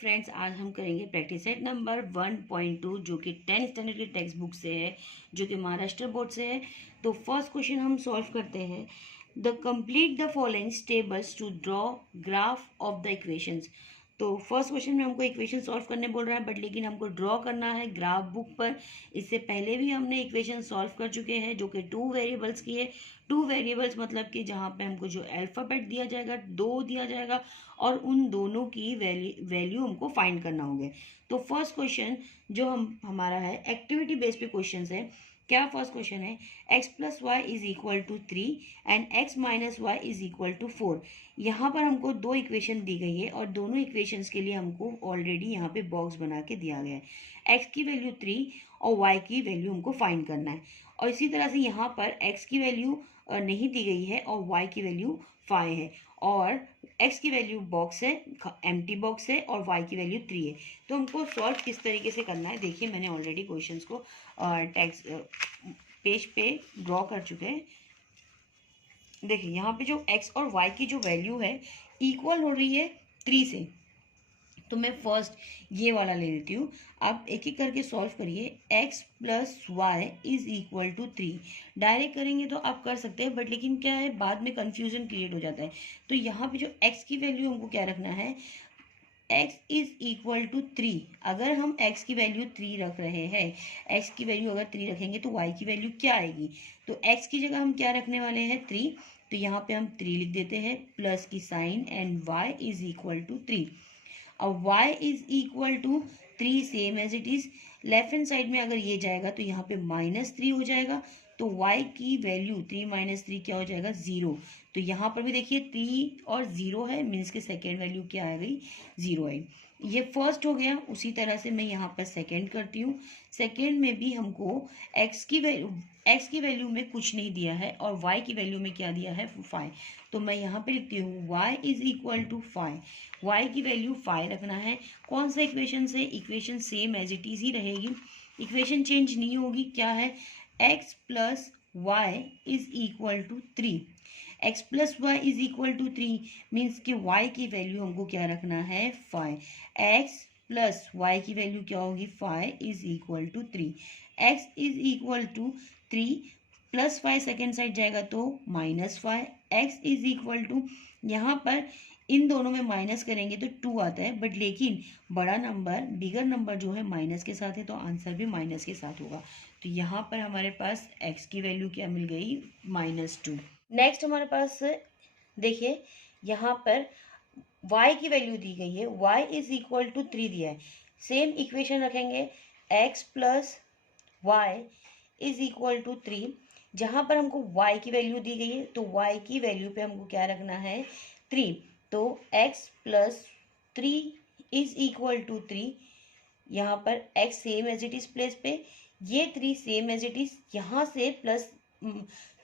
Friends, आज हम करेंगे प्रैक्टिस सेट नंबर 1.2 जो कि 10 स्टैंडर्ड की टेक्स्ट बुक से है, जो कि महाराष्ट्र बोर्ड से है। तो फर्स्ट क्वेश्चन हम सॉल्व करते हैं। The complete the following tables two draw graph of the equations. तो फर्स्ट क्वेश्चन में हमको इक्वेशन सॉल्व करने बोल रहा है, बट लेकिन हमको ड्रॉ करना है ग्राफ बुक पर। इससे पहले भी हमने इक्वेशन सॉल्व कर चुके हैं, जो कि 2 वेरिएबल्स की है। 2 वेरिएबल्स मतलब कि जहाँ पे हमको जो अल्फ़ाबेट दिया जाएगा 2 दिया जाएगा और उन दोनों की वैल्यू हमको फाइंड करना होगा। तो फर्स्ट क्वेश्चन जो हमारा है एक्टिविटी बेस्ड पे क्वेश्चन है। क्या फर्स्ट क्वेश्चन है, x plus y is equal to 3 and x minus y is equal to 4। यहाँ पर हमको दो इक्वेशन दी गई है और दोनों इक्वेशंस के लिए हमको ऑलरेडी यहाँ पे बॉक्स बना के दिया गया है। x की वैल्यू 3 और y की वैल्यू हमको फाइंड करना है। और इसी तरह से यहाँ पर x की वैल्यू नहीं दी गई है और y की वैल्यू 5 है और x की वैल्यू बॉक्स है, एम्प्टी बॉक्स है और y की वैल्यू 3 है। तो हमको सॉल्व किस तरीके से करना है, देखिए मैंने ऑलरेडी क्वेश्चंस को टेक्स्ट पेज पे ड्रॉ कर चुके हैं। देखिए यहाँ पे जो x और y की जो वैल्यू है इक्वल हो रही है 3 से, तो मैं फर्स्ट ये वाला ले लेती हूँ। आप एक एक करके सॉल्व करिए। x plus y is equal to 3 direct करेंगे तो आप कर सकते हैं, बट लेकिन क्या है बाद में कंफ्यूजन क्रिएट हो जाता है। तो यहाँ पे जो x की वैल्यू हमको क्या रखना है, x इज इक्वल टू 3। अगर हम x की वैल्यू 3 रख रहे हैं, x की वैल्यू अगर 3 रखेंगे तो y की वैल्यू क्या आएगी, तो x की जगह हम क्या रखने वाले हैं 3। तो यहाँ पे हम 3 लिख देते हैं प्लस की sign and y is equal to 3। अब y is equal to 3 same as it is. Left hand side में अगर ये जाएगा तो यहाँ पे -3 हो जाएगा। तो y की वैल्यू 3 माइनस 3 क्या हो जाएगा 0। तो यहाँ पर भी देखिए 3 और 0 है, मीन्स के सेकेंड वैल्यू क्या आ गई 0 आई। ये फर्स्ट हो गया। उसी तरह से मैं यहाँ पर सेकेंड करती हूँ। सेकेंड में भी हमको x की वैल्यू में कुछ नहीं दिया है और y की वैल्यू में क्या दिया है 5। तो मैं यहाँ पे लिखती हूँ y is equal to 5। y की वैल्यू 5 रखना है। कौन सा इक्वेशन से, equation same as it is ही रहेगी, इक्वेशन चेंज नहीं होगी। क्या है, x plus y is equal to 3। x plus y is equal to 3 means कि y की वैल्यू हमको क्या रखना है 5। x प्लस वाई की वैल्यू क्या होगी 5 is equal to 3। x is equal to 3 plus 5 second side जाएगा तो -5। x इज इक्वल टू, यहाँ पर इन दोनों में माइनस करेंगे तो 2 आता है, बट लेकिन बड़ा नंबर बिगर नंबर जो है माइनस के साथ है तो आंसर भी माइनस के साथ होगा। तो यहाँ पर हमारे पास x की वैल्यू क्या मिल गई -2। नेक्स्ट हमारे पास देखिए यहाँ पर y की वैल्यू दी गई है, y इज इक्वल टू 3 दिया है। सेम इक्वेशन रखेंगे, x plus y is equal to 3। जहाँ पर हमको y की वैल्यू दी गई है तो y की वैल्यू पे हमको क्या रखना है 3। तो x plus 3 is equal to 3। यहाँ पर x same as it is place पे, ये 3 सेम एज इट इज, यहाँ से प्लस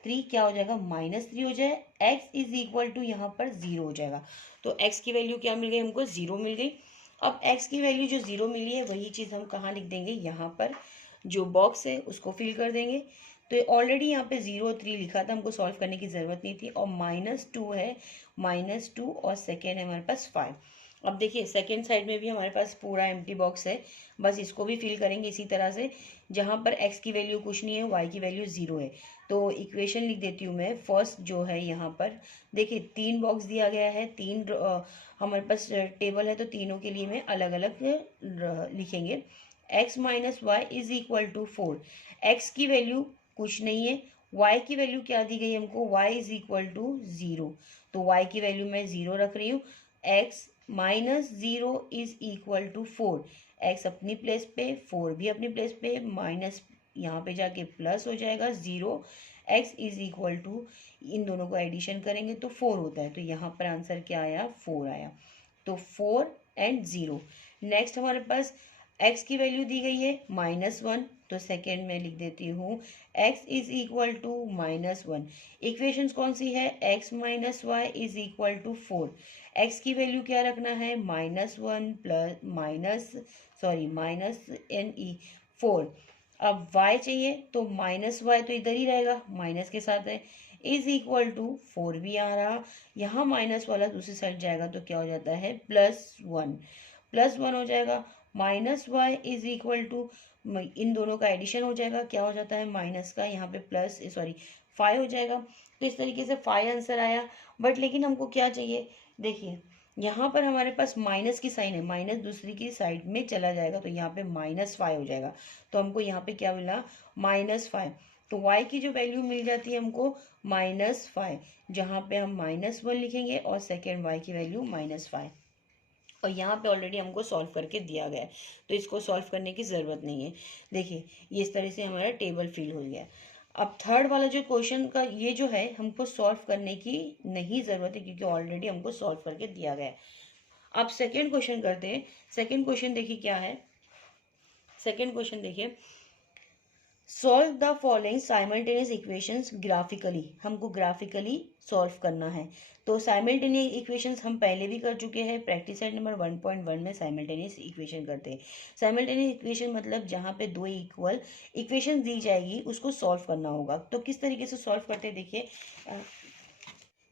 3 क्या हो जाएगा -3 हो जाए। x इज इक्वल टू यहाँ पर 0 हो जाएगा। तो x की वैल्यू क्या मिल गई हमको 0 मिल गई। अब x की वैल्यू जो 0 मिली है वही चीज़ हम कहाँ लिख देंगे, यहाँ पर जो बॉक्स है उसको फिल कर देंगे। तो ऑलरेडी यहाँ पे 0 3 लिखा था, हमको सॉल्व करने की ज़रूरत नहीं थी। और -2 है, -2 और सेकेंड है हमारे पास 5। अब देखिए सेकेंड साइड में भी हमारे पास पूरा एम्प्टी बॉक्स है, बस इसको भी फिल करेंगे इसी तरह से। जहाँ पर x की वैल्यू कुछ नहीं है, y की वैल्यू 0 है। तो इक्वेशन लिख देती हूँ मैं। फर्स्ट जो है यहाँ पर देखिए 3 बॉक्स दिया गया है, 3 हमारे पास टेबल है, तो तीनों के लिए मैं अलग अलग लिखेंगे। x minus y is equal to 4। x की वैल्यू कुछ नहीं है, y की वैल्यू क्या दी गई हमको, y इज इक्वल टू 0। तो y की वैल्यू मैं 0 रख रही हूँ। x minus 0 is equal to 4। x अपनी प्लेस पे, 4 भी अपनी प्लेस पे, माइनस यहाँ पे जाके प्लस हो जाएगा 0। x इज इक्वल टू, इन दोनों को एडिशन करेंगे तो 4 होता है। तो यहाँ पर आंसर क्या आया 4 आया। तो 4 एंड 0। नेक्स्ट हमारे पास x की वैल्यू दी गई है -1, तो सेकेंड में लिख देती हूँ x is equal to -1। Equations कौन सी है, x minus y is equal to 4। x की वैल्यू क्या रखना है -1 प्लस -4। अब y चाहिए तो -y तो इधर ही रहेगा, माइनस के साथ है, इज इक्वल टू 4 भी आ रहा, यहाँ माइनस वाला दूसरी साइड जाएगा तो क्या हो जाता है +1। +1 हो जाएगा, -y इज इक्वल टू, इन दोनों का एडिशन हो जाएगा, क्या हो जाता है माइनस का यहाँ पे प्लस, सॉरी 5 हो जाएगा। तो इस तरीके से 5 आंसर आया। बट लेकिन हमको क्या चाहिए, देखिए यहाँ पर हमारे पास माइनस की साइन है, माइनस दूसरी की साइड में चला जाएगा तो यहाँ पे -5 हो जाएगा। तो हमको यहाँ पे क्या मिला, -5। तो y की जो वैल्यू मिल जाती है हमको -5, जहाँ पे हम -1 लिखेंगे और सेकेंड y की वैल्यू -5। और यहाँ पे ऑलरेडी हमको सॉल्व करके दिया गया है, तो इसको सॉल्व करने की ज़रूरत नहीं है। देखिए ये इस तरह से हमारा टेबल फिल हो गया। अब थर्ड वाला जो क्वेश्चन का ये जो है हमको सॉल्व करने की नहीं ज़रूरत है, क्योंकि ऑलरेडी हमको सॉल्व करके दिया गया है। अब सेकेंड क्वेश्चन करते हैं। सेकेंड क्वेश्चन देखिए क्या है। सेकेंड क्वेश्चन देखिए, solve the following simultaneous equations graphically. हमको ग्राफिकली सॉल्व करना है। तो साइमल्टेनियस इक्वेशंस हम पहले भी कर चुके हैं, प्रैक्टिस सेट नंबर 1.1 में साइमल्टेनियस इक्वेशन करते हैं। साइमल्टेनियस इक्वेशन मतलब जहाँ पे दो इक्वल इक्वेशन दी जाएगी उसको सॉल्व करना होगा। तो किस तरीके से सॉल्व करते हैं, देखिए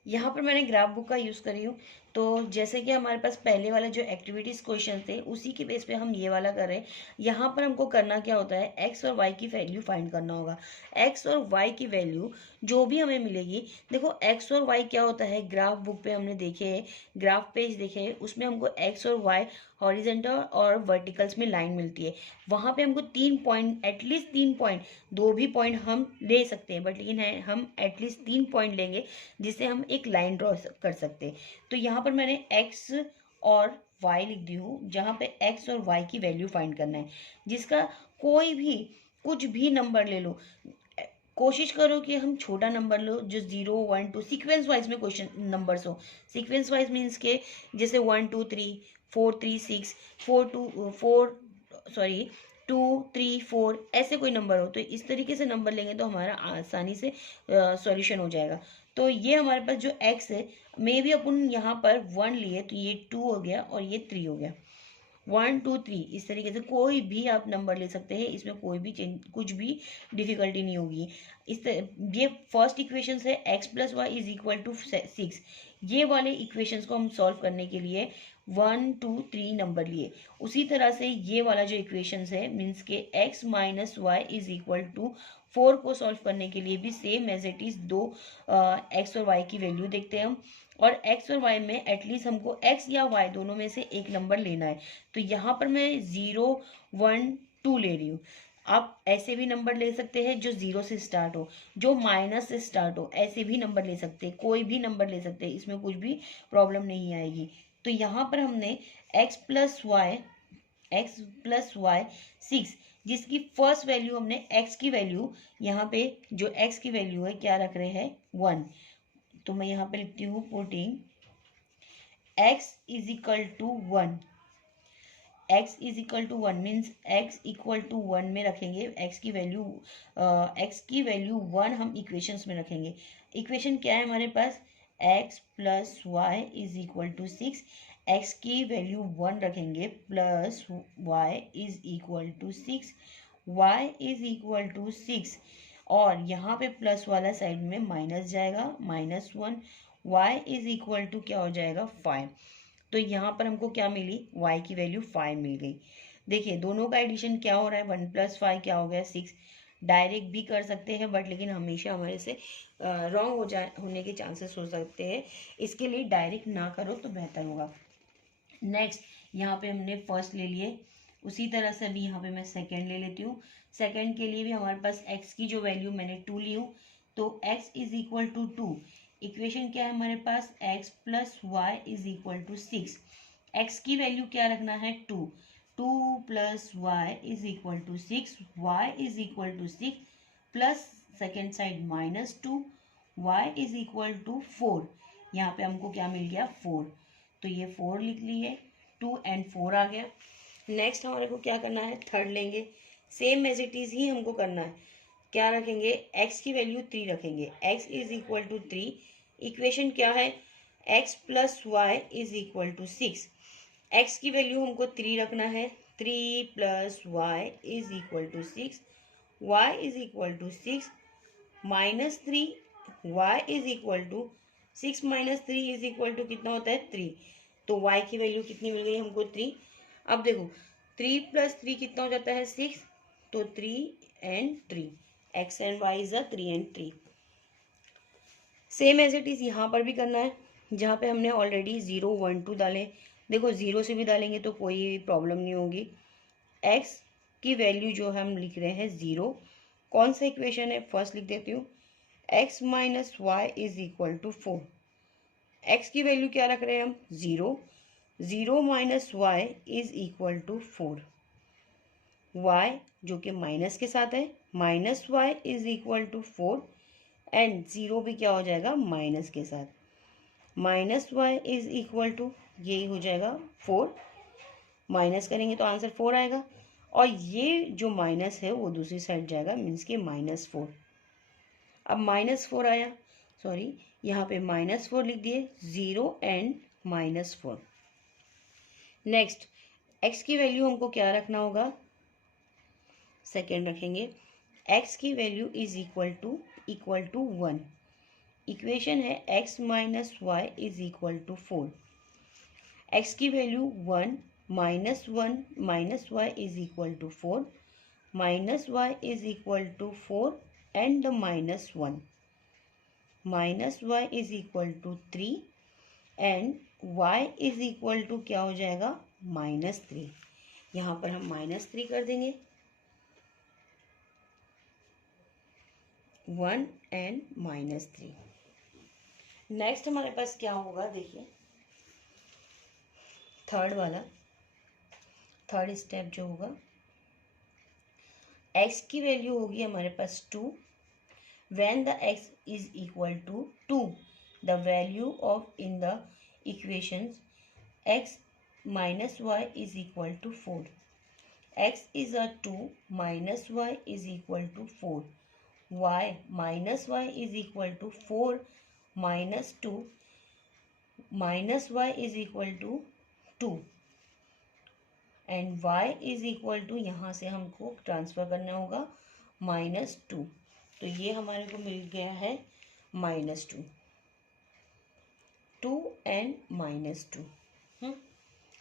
यहाँ पर मैंने ग्राफ बुक का यूज़ करी हूँ। तो जैसे कि हमारे पास पहले वाला जो एक्टिविटीज़ क्वेश्चन थे उसी के बेस पे हम ये वाला कर रहे हैं। यहाँ पर हमको करना क्या होता है, एक्स और वाई की वैल्यू फाइंड करना होगा। एक्स और वाई की वैल्यू जो भी हमें मिलेगी, देखो एक्स और वाई क्या होता है, ग्राफ बुक पे हमने देखे, ग्राफ पेज देखे, उसमें हमको एक्स और वाई हॉरिजेंटल और वर्टिकल्स में लाइन मिलती है। वहाँ पे हमको 3 पॉइंट, एटलीस्ट 3 पॉइंट, दो भी पॉइंट हम ले सकते हैं, बट लेकिन है हम एटलीस्ट 3 पॉइंट लेंगे जिससे हम एक लाइन ड्रॉ कर सकते हैं। तो यहाँ पर मैंने एक्स और वाई लिख दी हूँ, जहाँ पे एक्स और वाई की वैल्यू फाइंड करना है, जिसका कोई भी कुछ भी नंबर ले लो। कोशिश करो कि हम छोटा नंबर लो, जो 0 1 2 सीक्वेंस वाइज में क्वेश्चन नंबर्स हो। सीक्वेंस वाइज मीन्स के जैसे 1 2 3 4 3 6 4 2 4 सॉरी 2 3 4 ऐसे कोई नंबर हो, तो इस तरीके से नंबर लेंगे तो हमारा आसानी से सॉल्यूशन हो जाएगा। तो ये हमारे पास जो x है, मे भी अपन यहाँ पर 1 लिए तो ये 2 हो गया और ये 3 हो गया। 1 2 3 इस तरीके से कोई भी आप नंबर ले सकते हैं, इसमें कोई भी कुछ भी डिफिकल्टी नहीं होगी। ये फर्स्ट इक्वेशन है x plus y is equal to 6। ये वाले इक्वेशंस को हम सॉल्व करने के लिए 1 2 3 नंबर लिए। उसी तरह से ये वाला जो इक्वेशंस है मीन्स के x minus y is equal to 4 को सॉल्व करने के लिए भी सेम एज इट इज दो x और y की वैल्यू देखते हैं हम, और x और y में एटलीस्ट हमको x या y दोनों में से एक नंबर लेना है। तो यहाँ पर मैं 0 1 2 ले रही हूँ। आप ऐसे भी नंबर ले सकते हैं जो 0 से स्टार्ट हो, जो माइनस से स्टार्ट हो, ऐसे भी नंबर ले सकते हैं, कोई भी नंबर ले सकते हैं, इसमें कुछ भी प्रॉब्लम नहीं आएगी। तो यहाँ पर हमने x प्लस वाई 6, जिसकी फर्स्ट वैल्यू हमने x की वैल्यू, यहाँ पे जो x की वैल्यू है क्या रख रहे हैं 1। तो मैं यहाँ पे लिखती हूँ putting x is equal to 1। x is equal to 1 means x equal to 1 में रखेंगे x की वैल्यू 1 हम इक्वेशंस में रखेंगे। इक्वेशन क्या है हमारे पास, x plus y is equal to 6। x की वैल्यू 1 रखेंगे plus y is equal to 6, y is equal to 6, और यहाँ पे प्लस वाला साइड में माइनस जाएगा -1, y इज इक्वल टू क्या हो जाएगा 5। तो यहाँ पर हमको क्या मिली, y की वैल्यू 5 मिल गई। देखिए दोनों का एडिशन क्या हो रहा है, 1 प्लस 5 क्या हो गया 6। डायरेक्ट भी कर सकते हैं, बट लेकिन हमेशा हमारे से रॉन्ग होने के चांसेस हो सकते हैं, इसके लिए डायरेक्ट ना करो तो बेहतर होगा। नेक्स्ट यहाँ पे हमने फर्स्ट ले लिए, उसी तरह से अभी यहाँ पे मैं सेकेंड ले लेती हूँ। सेकेंड के लिए भी हमारे पास x की जो वैल्यू मैंने 2 ली हूँ, तो x is equal to 2। Equation क्या है हमारे पास, x plus y is equal to 6। x की वैल्यू क्या रखना है 2, 2 plus y is equal to 6, y is equal to 6 plus second side -2, y is equal to 4। यहाँ पे हमको क्या मिल गया 4, तो ये 4 लिख लिए, 2 एंड 4 आ गया। नेक्स्ट हमारे को क्या करना है, थर्ड लेंगे, सेम एज इट इज ही हमको करना है। क्या रखेंगे, x की वैल्यू 3 रखेंगे, x is equal to 3। Equation क्या है, x plus y is equal to 6। x की वैल्यू हमको 3 रखना है, 3 plus y is equal to 6, y is equal to 6 -3, y is equal to 6 -3 is equal to कितना होता है 3। तो y की वैल्यू कितनी मिल गई हमको 3। अब देखो 3 + 3 कितना हो जाता है 6, तो 3 and 3, x and y is 3 and 3। Same as it is यहाँ पर भी करना है, जहाँ पे हमने ऑलरेडी 0 1 2 डाले। देखो 0 से भी डालेंगे तो कोई प्रॉब्लम नहीं होगी। x की वैल्यू जो हम लिख रहे हैं 0, कौन सा इक्वेशन है फर्स्ट लिख देती हूँ, x minus y is equal to 4। x की वैल्यू क्या रख रहे हैं हम 0, 0 minus y is equal to 4। y जो कि माइनस के साथ है, minus y is equal to 4 and 0 भी क्या हो जाएगा माइनस के साथ, minus y is equal to यही हो जाएगा 4, माइनस करेंगे तो आंसर 4 आएगा, और ये जो माइनस है वो दूसरी साइड जाएगा, मीन्स कि -4। अब -4 आया, सॉरी यहाँ पे -4 लिख दिए, 0 एंड -4। नेक्स्ट x की वैल्यू हमको क्या रखना होगा, सेकेंड रखेंगे, x की value is equal to 1। Equation है x minus y is equal to 4। x की value 1 minus 1 minus y is equal to 4, minus y is equal to 4 and the -1, minus y is equal to 3 and y is equal to क्या हो जाएगा -3। यहाँ पर हम -3 कर देंगे, 1 and -3। Next हमारे पास क्या होगा, देखिए थर्ड स्टेप जो होगा, x की वैल्यू होगी हमारे पास 2, when the x is equal to 2, the value of in the equations x minus y is equal to 4, x is 2 minus y is equal to 4, y minus y is equal to 4 minus 2 minus y is equal to 2 and y is equal to यहाँ से हमको transfer करना होगा -2, तो ये हमारे को मिल गया है -2, 2 एंड -2।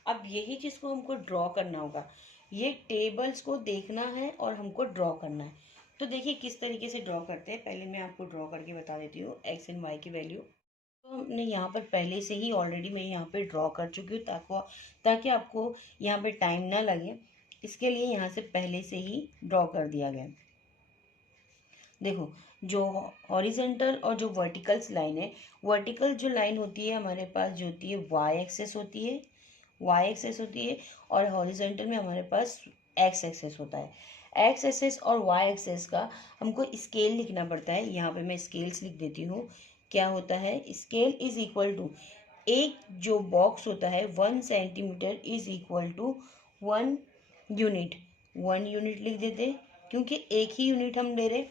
अब यही चीज़ को हमको ड्रॉ करना होगा, ये टेबल्स को देखना है और हमको ड्रॉ करना है। तो देखिए किस तरीके से ड्रॉ करते हैं, पहले मैं आपको ड्रॉ करके बता देती हूँ x एंड y की वैल्यू। तो हमने यहाँ पर पहले से ही ऑलरेडी मैं यहाँ पे ड्रॉ कर चुकी हूँ, ताकि आपको यहाँ पे टाइम ना लगे, इसके लिए यहाँ से पहले से ही ड्रॉ कर दिया गया। देखो जो हॉरिजेंटल और जो वर्टिकल्स लाइन है, वर्टिकल जो लाइन होती है हमारे पास जो होती है y एक्सेस होती है, और हॉरिजेंटल में हमारे पास x एक्सेस होता है। x एक्सेस और y एक्सेस का हमको स्केल लिखना पड़ता है, यहाँ पे मैं स्केल्स लिख देती हूँ। क्या होता है, स्केल इज इक्वल टू, एक जो बॉक्स होता है 1 centimetre is equal to 1 unit, 1 unit लिख देते, क्योंकि एक ही यूनिट हम ले रहे,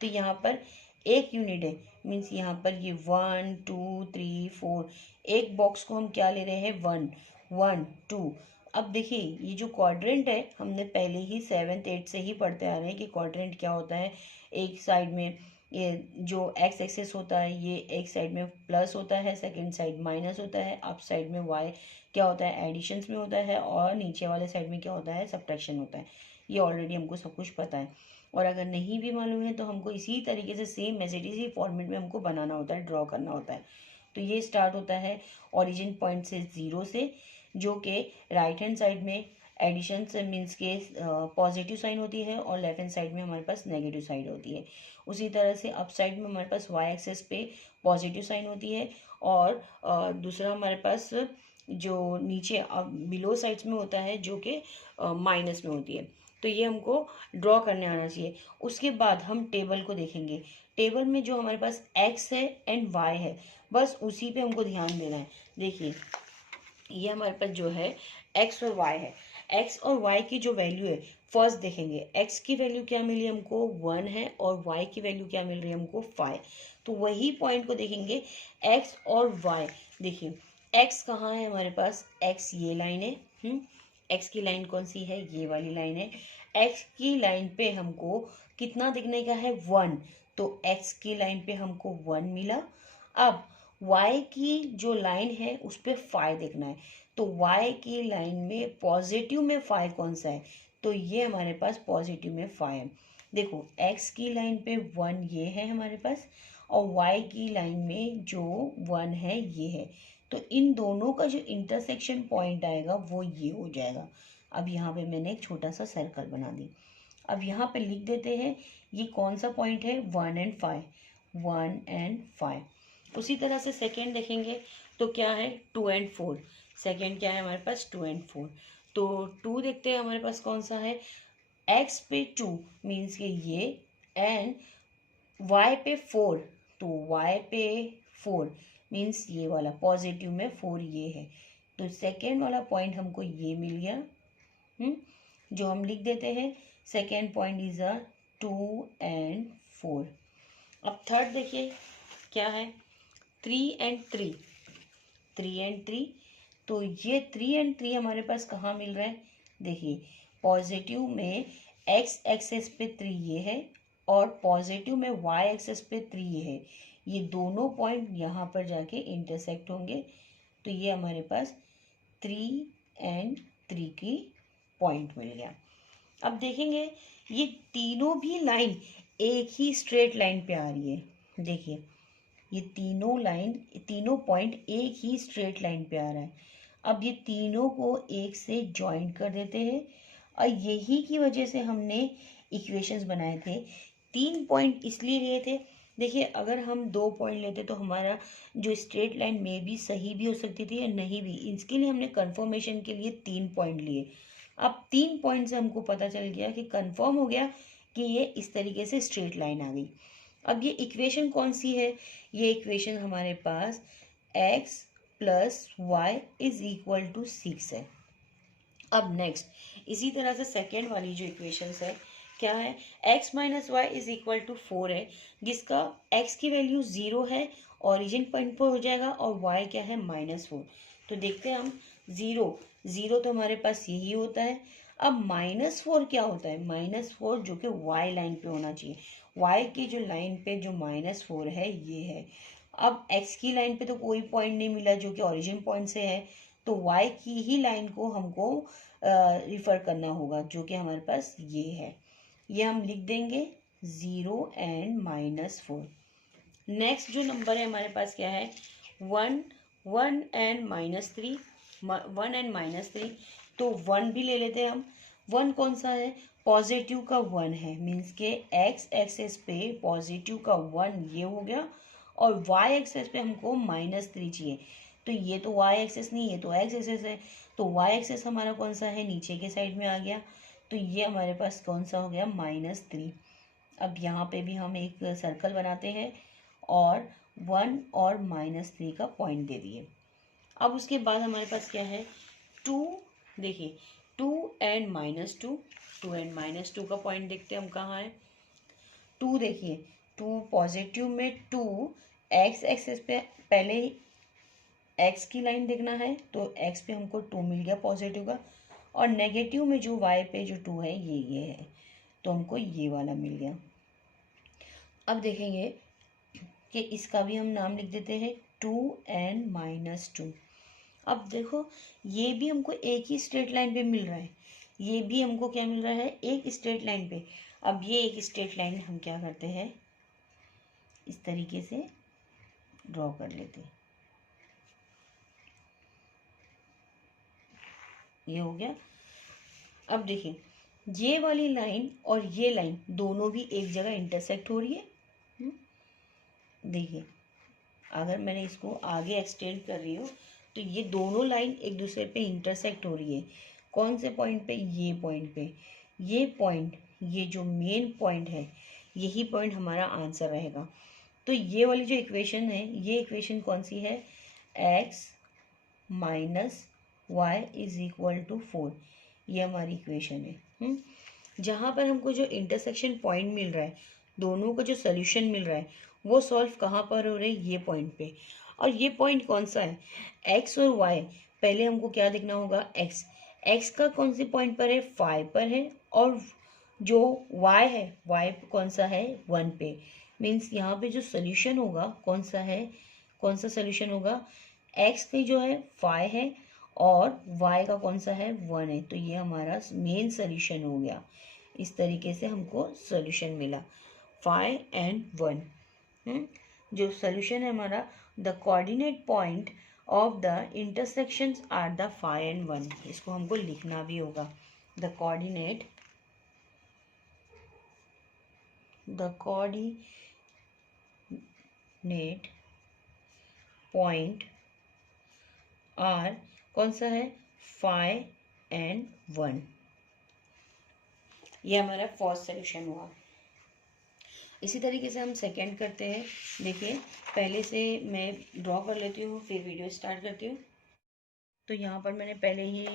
तो यहाँ पर 1 यूनिट है, मीन्स यहाँ पर ये 1 2 3 4, एक बॉक्स को हम क्या ले रहे हैं 1 1 2। अब देखिए ये जो क्वाड्रेंट है, हमने पहले ही 7th 8th से ही पढ़ते आ रहे हैं कि क्वाड्रेंट क्या होता है। एक साइड में ये जो x एक्सेस होता है, ये एक साइड में प्लस होता है, सेकंड साइड माइनस होता है, अप साइड में y क्या होता है एडिशंस में होता है, और नीचे वाले साइड में क्या होता है सब्ट्रैक्शन होता है। ये ऑलरेडी हमको सब कुछ पता है, और अगर नहीं भी मालूम है तो हमको इसी तरीके से सेम मैसेज इसी फॉर्मेट में हमको बनाना होता है, ड्रॉ करना होता है। तो ये स्टार्ट होता है ओरिजिन पॉइंट से 0 से, जो कि राइट हैंड साइड में एडिशन से मीन्स के पॉजिटिव साइन होती है, और लेफ्ट हैंड साइड में हमारे पास नेगेटिव साइड होती है। उसी तरह से अप साइड में हमारे पास y एक्सेस पे पॉजिटिव साइन होती है, और दूसरा हमारे पास जो नीचे बिलो साइड्स में होता है जो कि माइनस में होती है। तो ये हमको ड्रॉ करने आना चाहिए। उसके बाद हम टेबल को देखेंगे, टेबल में जो हमारे पास x है एंड y है, बस उसी पे हमको ध्यान देना है। देखिए ये हमारे पास जो है x और y है, x और y की जो वैल्यू है फर्स्ट देखेंगे, x की वैल्यू क्या मिली हमको 1 है, और y की वैल्यू क्या मिल रही है हमको 5। तो वही पॉइंट को देखेंगे x और y। देखिए x कहाँ है हमारे पास, x ये लाइन है, x की लाइन कौन सी है, ये वाली लाइन है। x की लाइन पे हमको कितना दिखने का है 1, तो x की लाइन पे हमको 1 मिला। अब y की जो लाइन है उस पर फाई देखना है। तो y की लाइन में पॉजिटिव में फाई कौन सा है, तो ये हमारे पास पॉजिटिव में फाई है। देखो x की लाइन पे 1 ये है हमारे पास, और y की लाइन में जो 1 है ये है। तो इन दोनों का जो इंटरसेक्शन पॉइंट आएगा वो ये हो जाएगा। अब यहाँ पे मैंने एक छोटा सा सर्कल बना दी। अब यहाँ पे लिख देते हैं ये कौन सा पॉइंट है, 1 एंड 5, 1 एंड 5। उसी तरह से सेकेंड देखेंगे तो क्या है, 2 एंड 4। सेकेंड क्या है हमारे पास, 2 एंड 4। तो 2 देखते हैं हमारे पास कौन सा है, x पे 2 मीन्स के ये, एंड y पे 4, तो y पे 4 मीन्स ये वाला, पॉजिटिव में 4 ये है। तो सेकेंड वाला पॉइंट हमको ये मिल गया, जो हम लिख देते हैं सेकेंड पॉइंट इज 2 एंड 4। अब थर्ड देखिए क्या है, 3 एंड 3, 3 एंड 3। तो ये 3 एंड 3 हमारे पास कहाँ मिल रहा है, देखिए पॉजिटिव में x एक्सेस पे 3 ये है, और पॉजिटिव में y एक्सेस पे 3 ये है। ये दोनों पॉइंट यहाँ पर जाके इंटरसेक्ट होंगे, तो ये हमारे पास 3 एंड 3 की पॉइंट मिल गया। अब देखेंगे ये तीनों भी लाइन एक ही स्ट्रेट लाइन पे आ रही है। देखिए ये तीनों लाइन, तीनों पॉइंट एक ही स्ट्रेट लाइन पे आ रहा है। अब ये तीनों को एक से जॉइंट कर देते हैं, और यही की वजह से हमने इक्वेशंस बनाए थे। 3 पॉइंट इसलिए लिए थे, देखिए अगर हम 2 पॉइंट लेते तो हमारा जो स्ट्रेट लाइन में भी सही भी हो सकती थी या नहीं भी, इसके लिए हमने कंफर्मेशन के लिए 3 पॉइंट लिए। अब 3 पॉइंट से हमको पता चल गया कि कंफर्म हो गया कि ये इस तरीके से स्ट्रेट लाइन आ गई। अब ये इक्वेशन कौन सी है, ये इक्वेशन हमारे पास x plus y is equal to 6 है। अब नेक्स्ट इसी तरह से सेकेंड वाली जो इक्वेशंस है क्या है, x minus y is equal to 4 है, जिसका x की वैल्यू 0 है, ओरिजिन पॉइंट पर हो जाएगा, और y क्या है -4। तो देखते हैं हम, 0 तो हमारे पास यही होता है। अब -4 क्या होता है, -4 जो कि y लाइन पे होना चाहिए, y की जो लाइन पे जो -4 है ये है। अब x की लाइन पे तो कोई पॉइंट नहीं मिला जो कि ओरिजिन पॉइंट से है, तो y की ही लाइन को हमको रिफ़र करना होगा, जो कि हमारे पास ये है। ये हम लिख देंगे 0 एंड -4। नेक्स्ट जो नंबर है हमारे पास क्या है, 1 एंड -3, 1 एंड -3। तो 1 भी ले लेते हैं हम। 1 कौन सा है, पॉजिटिव का 1 है, मीन्स के x एक्सेस पे पॉजिटिव का 1 ये हो गया, और y एक्सेस पे हमको -3 चाहिए। तो ये तो y एक्सेस नहीं, ये तो x एक्सेस है, तो y एक्सेस हमारा कौन सा है, नीचे के साइड में आ गया। तो ये हमारे पास कौन सा हो गया, -3। अब यहाँ पे भी हम एक सर्कल बनाते हैं, और 1 और -3 का पॉइंट दे दिए। अब उसके बाद हमारे पास क्या है, 2, देखिए 2 एंड -2, 2 एंड -2 का पॉइंट देखते हैं हम कहाँ है। 2 देखिए, 2 पॉजिटिव में 2, x एक्सेस पे पहले x की लाइन देखना है, तो x पे हमको 2 मिल गया पॉजिटिव का, और नेगेटिव में जो y पे जो 2 है ये है, तो हमको ये वाला मिल गया। अब देखेंगे कि इसका भी हम नाम लिख देते हैं 2 एंड -2। अब देखो ये भी हमको एक ही स्ट्रेट लाइन पे मिल रहा है, ये भी हमको क्या मिल रहा है, एक स्ट्रेट लाइन पे। अब ये एक स्ट्रेट लाइन हम क्या करते हैं, इस तरीके से ड्रॉ कर लेते हैं, ये हो गया। अब देखिए ये वाली लाइन और ये लाइन दोनों भी एक जगह इंटरसेक्ट हो रही है। देखिए अगर मैंने इसको आगे एक्सटेंड कर रही हूँ तो ये दोनों लाइन एक दूसरे पे इंटरसेक्ट हो रही है। कौन से पॉइंट पे, ये पॉइंट पे। ये पॉइंट, ये जो मेन पॉइंट है, यही पॉइंट हमारा आंसर रहेगा। तो ये वाली जो इक्वेशन है, ये इक्वेशन कौन सी है, x minus y is equal to 4, ये हमारी इक्वेशन है। जहाँ पर हमको जो इंटरसेक्शन पॉइंट मिल रहा है, दोनों का जो सोल्यूशन मिल रहा है, वो सॉल्व कहाँ पर हो रहे हैं, ये पॉइंट पे। और ये पॉइंट कौन सा है, x और y। पहले हमको क्या देखना होगा, x का कौन से पॉइंट पर है, 5 पर है, और जो y है, y कौन सा है, 1 पे। मीन्स यहाँ पे जो सोल्यूशन होगा कौन सा है, कौन सा सोल्यूशन होगा, x की जो है 5 है और y का कौन सा है 1 है, तो ये हमारा मेन सोल्यूशन हो गया। इस तरीके से हमको सोल्यूशन मिला 5 and 1। जो सोल्यूशन है हमारा, the coordinate point of the intersections are the 5 and 1। इसको हमको लिखना भी होगा, द कोऑर्डिनेट पॉइंट आर कौन सा है 5 and 1। ये हमारा फर्स्ट सोल्यूशन हुआ। इसी तरीके से हम सेकंड करते हैं। देखिए पहले से मैं ड्रॉ कर लेती हूँ, फिर वीडियो स्टार्ट करती हूँ। तो यहाँ पर मैंने पहले ही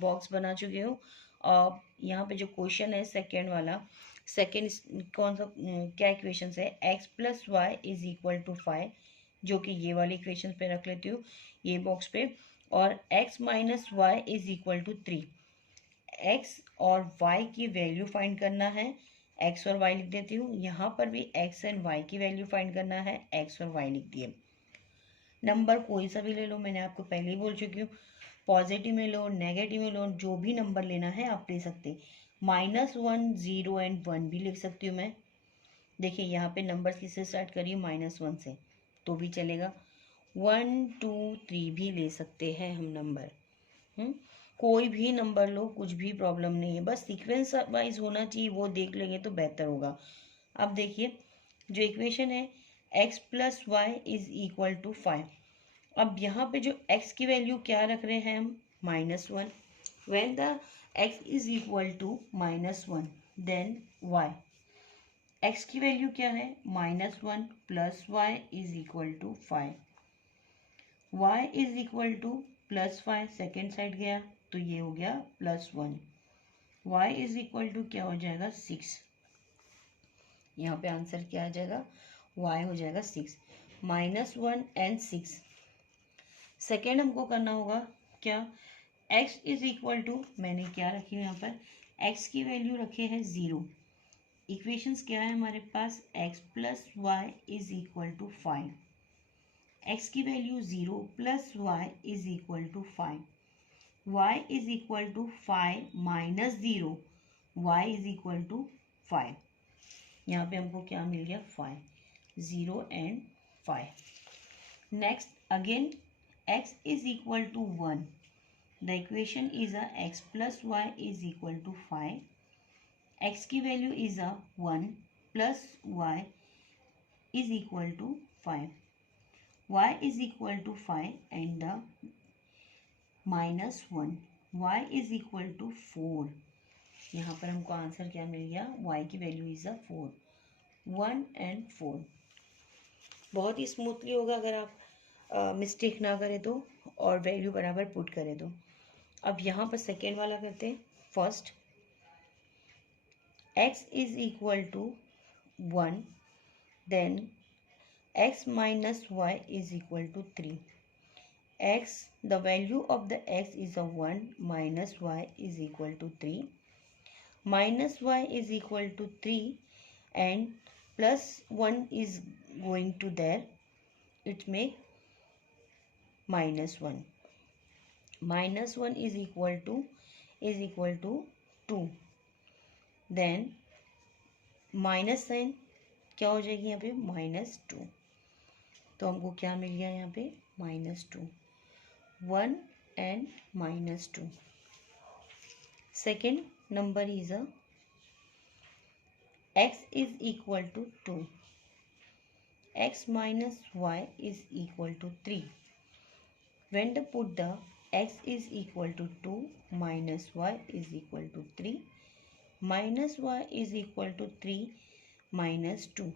बॉक्स बना चुकी हूँ। और यहाँ पे जो क्वेश्चन है सेकंड वाला, सेकंड कौन सा क्या इक्वेशन है, x plus y is equal to 5, जो कि ये वाली इक्वेशन पे रख लेती हूँ ये बॉक्स पे, और x minus y is equal to 3। x और y की वैल्यू फाइंड करना है, x और y लिख देती हूँ। यहाँ पर भी x एंड y की वैल्यू फाइंड करना है, x और y लिख दिए। नंबर कोई सा भी ले लो, मैंने आपको पहले ही बोल चुकी हूँ, पॉजिटिव में लो नेगेटिव में लो, जो भी नंबर लेना है आप ले सकते। -1 0 एंड 1 भी लिख सकती हूँ मैं। देखिए यहाँ पे नंबर किससे स्टार्ट करिए, -1 से, तो भी चलेगा। 1 2 3 भी ले सकते हैं हम नंबर। कोई भी नंबर लो, कुछ भी प्रॉब्लम नहीं है, बस सीक्वेंस वाइज होना चाहिए, वो देख लेंगे तो बेहतर होगा। अब देखिए जो इक्वेशन है x plus y is equal to 5। अब यहाँ पे जो x की वैल्यू क्या रख रहे हैं हम, -1। When the x is equal to -1 then y, x की वैल्यू क्या है -1 plus y is equal to 5, y is equal to +5, second side गया तो ये हो गया +1, y इज इक्वल टू क्या हो जाएगा 6। यहाँ पे आंसर क्या आ जाएगा, y हो जाएगा 6, -1 and 6। सेकेंड हमको करना होगा क्या, x इज इक्वल टू, मैंने क्या रखी है यहाँ पर, x की वैल्यू रखे है 0। इक्वेशंस क्या है हमारे पास, x plus y is equal to 5, x की value 0 plus y is equal to 5, y is equal to 5 minus 0, y is equal to 5। यहाँ पे हमको क्या मिल गया 5, 0 and 5। Next again x is equal to 1, the equation is a x plus y is equal to 5, x की value is a 1 plus y is equal to 5, y is equal to 5 and the -1, y is equal to 4। यहाँ पर हमको answer क्या मिल गया, y की value is a 4, 1 and 4। बहुत ही smoothly होगा अगर आप मिस्टेक ना करें तो, और वैल्यू बराबर पुट करें तो। अब यहाँ पर सेकेंड वाला करते हैं। First x is equal to 1 then x minus y is equal to 3, x the value of the x is a 1 minus y is equal to 3, minus y is equal to 3 and plus 1 is going to there, it make -1, -1 is equal to 2, then minus sign क्या हो जाएगी यहाँ पे -2, तो हमको क्या मिल गया यहाँ पे -2, 1 and -2। Second number is a x is equal to 2, x minus y is equal to 3, when the put the x is equal to 2 minus y is equal to 3, minus y is equal to 3 minus 2,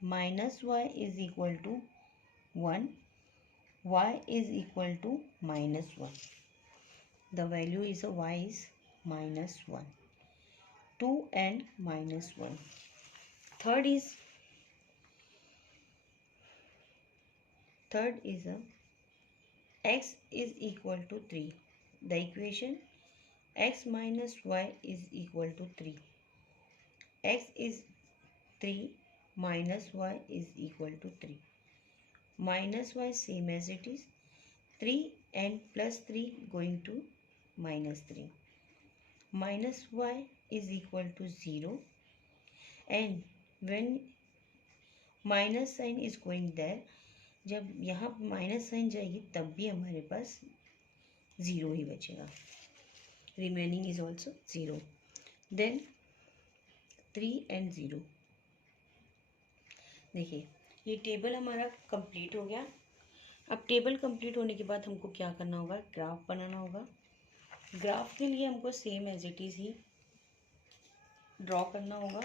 minus y is equal to 1, y is equal to -1, the value is a y is -1, 2 and -1। third is a x is equal to 3, the equation x minus y is equal to 3, x is 3 minus y is equal to 3, minus y same as it is 3 and plus 3 going to minus 3. Minus y is equal to 0 and when minus sign is going there, जब यहाँ minus sign जाएगी तब भी हमारे पास 0 ही बचेगा. Remaining is also 0. Then 3 and 0. देखिए ये टेबल हमारा कंप्लीट हो गया. अब टेबल कंप्लीट होने के बाद हमको क्या करना होगा, ग्राफ बनाना होगा. ग्राफ के लिए हमको सेम एज इट इज़ ही ड्रॉ करना होगा.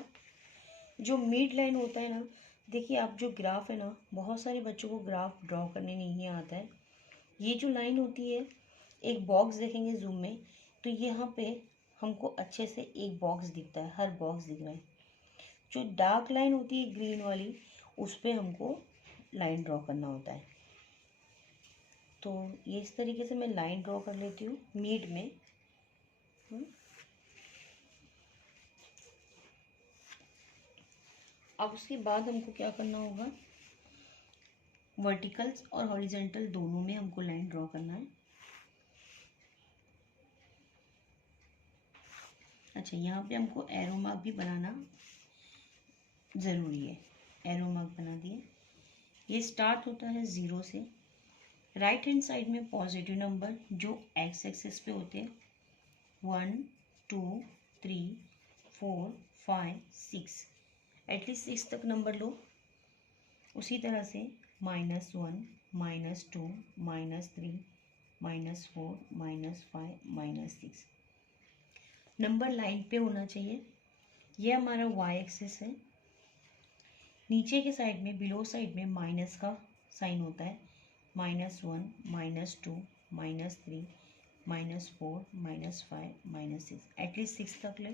जो मिड लाइन होता है ना, देखिए आप जो ग्राफ है ना, बहुत सारे बच्चों को ग्राफ ड्रॉ करने नहीं आता है. ये जो लाइन होती है, एक बॉक्स देखेंगे जूम में तो यहाँ पे हमको अच्छे से एक बॉक्स दिखता है, हर बॉक्स दिख रहा है. जो डार्क लाइन होती है ग्रीन वाली, उस पर हमको लाइन ड्रॉ करना होता है. तो ये इस तरीके से मैं लाइन ड्रॉ कर लेती हूँ मिड में. अब उसके बाद हमको क्या करना होगा, वर्टिकल्स और हॉरिजॉन्टल दोनों में हमको लाइन ड्रॉ करना है. अच्छा, यहाँ पे हमको एरो मार्क भी बनाना ज़रूरी है. एरो मार्क बना दिए. ये स्टार्ट होता है 0 से. राइट हैंड साइड में पॉजिटिव नंबर जो एक्स एक्सिस पे होते हैं 1 2 3 4 5 6, एटलीस्ट 6 तक नंबर लो. उसी तरह से -1 -2 -3 -4 -5 -6 नंबर लाइन पे होना चाहिए. ये हमारा वाई एक्सिस है. नीचे के साइड में, बिलो साइड में माइनस का साइन होता है. -1 -2 -3 -4 -5 -6, एटलीस्ट 6 तक ले.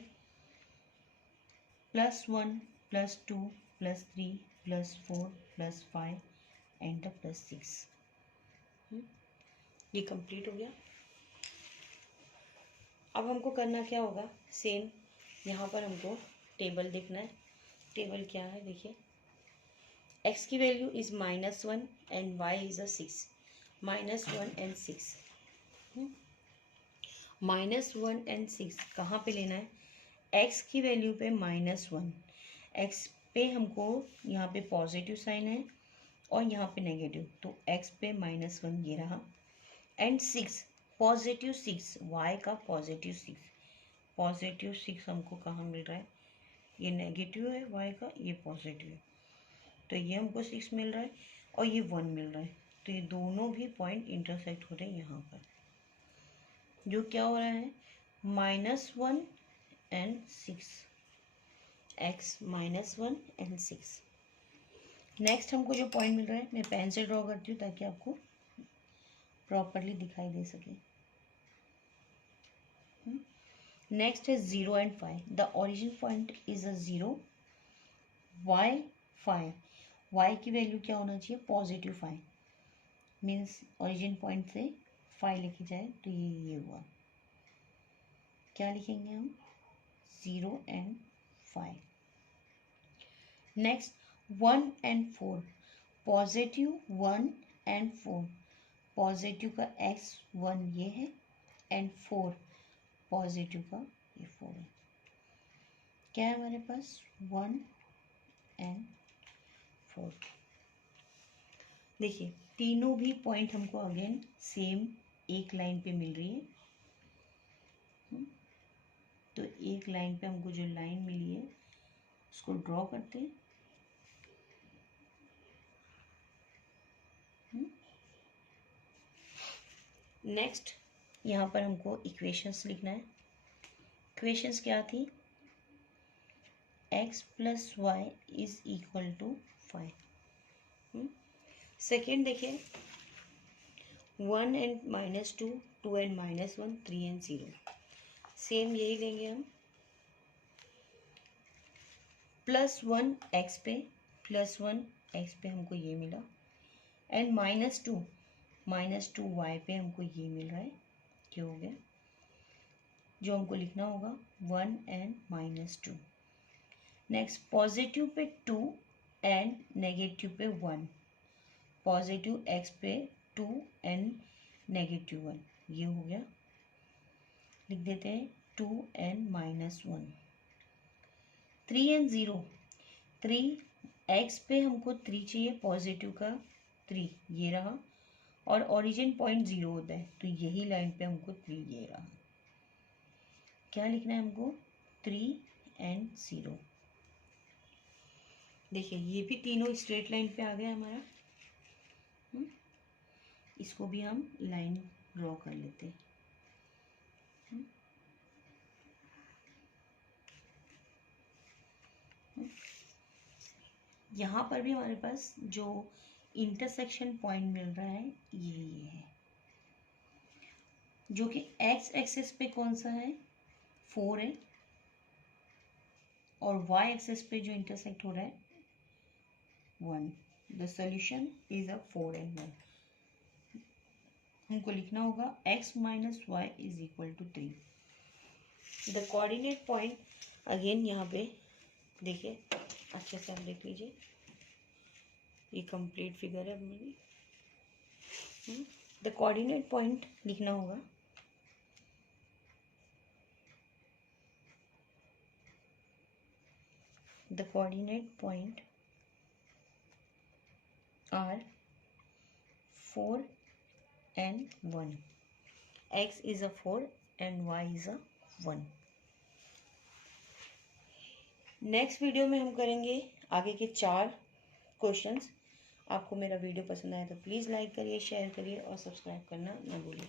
+1 +2 +3 +4 +5 एंड +6. ये कंप्लीट हो गया. अब हमको करना क्या होगा, सेम यहाँ पर हमको टेबल देखना है. टेबल क्या है देखिए, x की value is -1 and y is 6. -1 and 6, -1 and 6 कहाँ पे लेना है, x की वैल्यू पे -1. x पे हमको यहाँ पे पॉजिटिव साइन है और यहाँ पे नेगेटिव, तो x पे -1 ये रहा. एंड 6 पॉजिटिव 6, y का पॉजिटिव 6. पॉजिटिव 6 हमको कहाँ मिल रहा है, ये नेगेटिव है y का, ये पॉजिटिव है, तो ये हमको 6 मिल रहा है और ये 1 मिल रहा है. तो ये दोनों भी पॉइंट इंटरसेक्ट हो रहे हैं यहाँ पर. जो क्या हो रहा है, -1 and 6, x -1 and 6. नेक्स्ट हमको जो पॉइंट मिल रहा है, मैं पेन से ड्रॉ करती हूँ ताकि आपको प्रॉपरली दिखाई दे सके. नेक्स्ट है 0 and 5. The origin point is 0, y 5. y की वैल्यू क्या होना चाहिए, पॉजिटिव 5. मीन्स ओरिजिन पॉइंट से 5 लिखी जाए तो ये हुआ. क्या लिखेंगे हम, 0 and 5. Next 1 and 4. Positive 1 and 4. Positive का x 1 ये है एंड 4 पॉजिटिव का ये 4 है. क्या है हमारे पास, 1 and 4. देखिए तीनों भी पॉइंट हमको अगेन सेम एक लाइन पे मिल रही है. तो एक लाइन पे हमको जो लाइन मिली है उसको ड्रॉ करते हैं. नेक्स्ट यहाँ पर हमको इक्वेशंस लिखना है. इक्वेशंस क्या थी, x + y = 5. सेकेंड देखिए 1 and -2, 2 and -1, 3 and 0. सेम यही लेंगे हम. +1 x पे, +1 x पे हमको ये मिला एंड -2 y पे हमको ये मिल रहा है. क्या हो गया, जो हमको लिखना होगा 1 and -2. Next positive pay 2 and negative पे 1. पॉजिटिव x पे 2 n नेगेटिव 1, ये हो गया। लिख देते हैं 2n माइनस 1, 3n 0, 3x पे हमको 3 चाहिए, पॉजिटिव का 3 ये रहा, और ओरिजिन पॉइंट 0 होता है तो यही लाइन पे हमको 3 ये रहा। क्या लिखना है हमको? 3n 0। देखिए ये भी तीनों स्ट्रेट लाइन पे आ गया हमारा। इसको भी हम लाइन ड्रॉ कर लेते हैं। यहाँ पर भी हमारे पास जो इंटरसेक्शन पॉइंट मिल रहा है ये है, जो कि x एक्सेस पे कौन सा है? 4 है, और y एक्सेस पे जो इंटरसेक्ट हो रहा है 1। The solution is a 4 and 1। हमको लिखना होगा x minus y is equal to 3। The coordinate point again यहाँ पे देखिए अच्छे से आप देख लीजिए, ये कंप्लीट फिगर है मेरी। द कोऑर्डिनेट पॉइंट लिखना होगा the coordinate point are 4 and 1। x is a 4 and y is a 1। Next video में हम करेंगे आगे के 4 क्वेश्चंस। आपको मेरा वीडियो पसंद आए तो प्लीज़ लाइक करिए, शेयर करिए और सब्सक्राइब करना ना भूलिए।